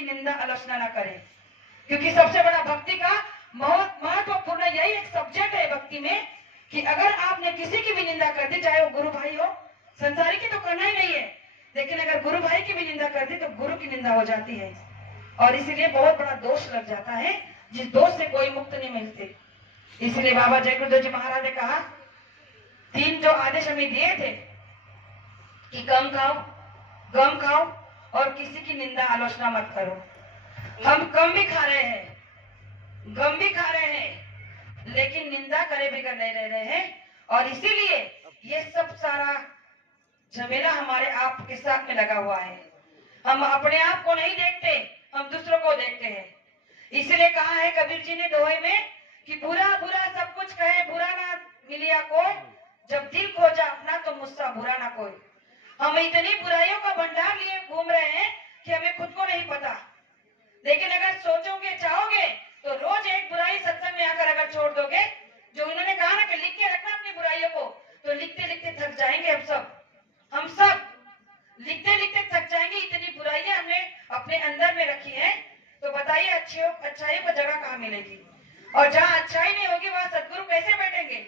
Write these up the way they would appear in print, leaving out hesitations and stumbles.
की निंदा आलोचना ना करें, क्योंकि सबसे बड़ा भक्ति का महत्वपूर्ण यही एक सब्जेक्ट है भक्ति में कि अगर आपने किसी की भी निंदा कर दी, चाहे वो गुरु भाई हो, संसारी की तो करना ही नहीं है, लेकिन अगर गुरु भाई की भी निंदा कर दी तो गुरु की निंदा हो जाती है और इसीलिए बहुत बड़ा दोष लग जाता है, जिस दोष से कोई मुक्त नहीं मिलते। इसलिए बाबा जय गुरुदेव जी महाराज ने कहा, 3 जो आदेश हमें दिए थे कि गम खाओ और किसी की निंदा आलोचना मत करो। हम कम भी खा रहे हैं, गम भी खा रहे हैं, लेकिन निंदा करे बिगर नहीं रह रहे हैं और इसीलिए ये सब सारा झमेला हमारे आप के साथ में लगा हुआ है। हम अपने आप को नहीं देखते, हम दूसरों को देखते हैं। इसीलिए कहा है कबीर जी ने दोहे में कि बुरा बुरा सब कुछ कहे, बुरा ना मिलिया कोई, जब दिल खोजा अपना तो मुझसे बुरा ना कोई। हम इतनी बुराइयों का भंडार लिए घूम रहे हैं कि हमें खुद को नहीं पता, लेकिन अगर सोचोगे चाहोगे तो रोज एक बुराई सत्संग में आकर अगर छोड़ दोगे, जो उन्होंने कहा ना कि लिख के रखना अपनी बुराइयों को, तो लिखते लिखते थक जाएंगे हम सब लिखते लिखते थक जाएंगे। इतनी बुराइयां हमने अपने अंदर में रखी है, तो बताइए अच्छाइयों को जगह कहाँ मिलेगी? और जहाँ अच्छाई नहीं होगी वहां सदगुरु कैसे बैठेंगे?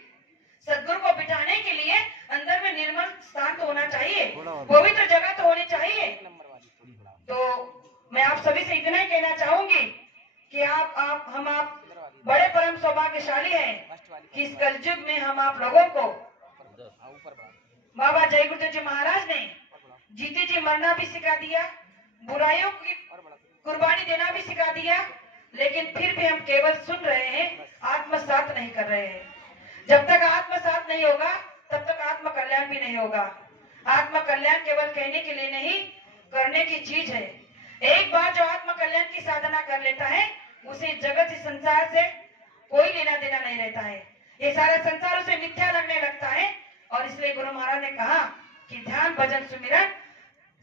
सदगुरु को बिठाने के लिए अंदर में निर्मल स्थान तो होना चाहिए, पवित्र जगह तो होनी चाहिए। तो मैं आप सभी से इतना ही कहना चाहूंगी कि आप बड़े परम सौभाग्यशाली हैं कि इस कलयुग में हम आप लोगों को बाबा जय गुरुदेव जी महाराज ने जीते जी मरना भी सिखा दिया, बुराइयों की कुर्बानी देना भी सिखा दिया, लेकिन फिर भी हम केवल सुन रहे हैं, आत्मसात नहीं कर रहे हैं। जब तक आत्मसात नहीं होगा तब तक आत्म कल्याण भी नहीं होगा। आत्म कल्याण केवल कहने के लिए नहीं, करने की चीज है। एक बार जो आत्म कल्याण की साधना कर लेता है, उसे जगत से संसार से कोई लेना देना नहीं रहता है। ये सारा संसार उसे मिथ्या लगने लगता है और इसलिए गुरु महाराज ने कहा कि ध्यान भजन सुमिरन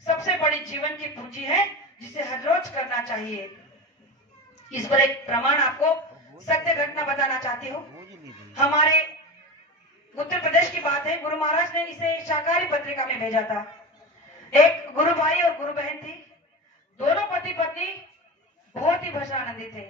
सबसे बड़ी जीवन की पूंजी है, जिसे हर रोज करना चाहिए। इस पर एक प्रमाण आपको सत्य घटना बताना चाहती हूँ। हमारे उत्तर प्रदेश की बात है, गुरु महाराज ने इसे शाकाहारी पत्रिका में भेजा था। एक गुरु भाई और गुरु बहन थी, दोनों पति पत्नी बहुत ही भजनानंदी थे।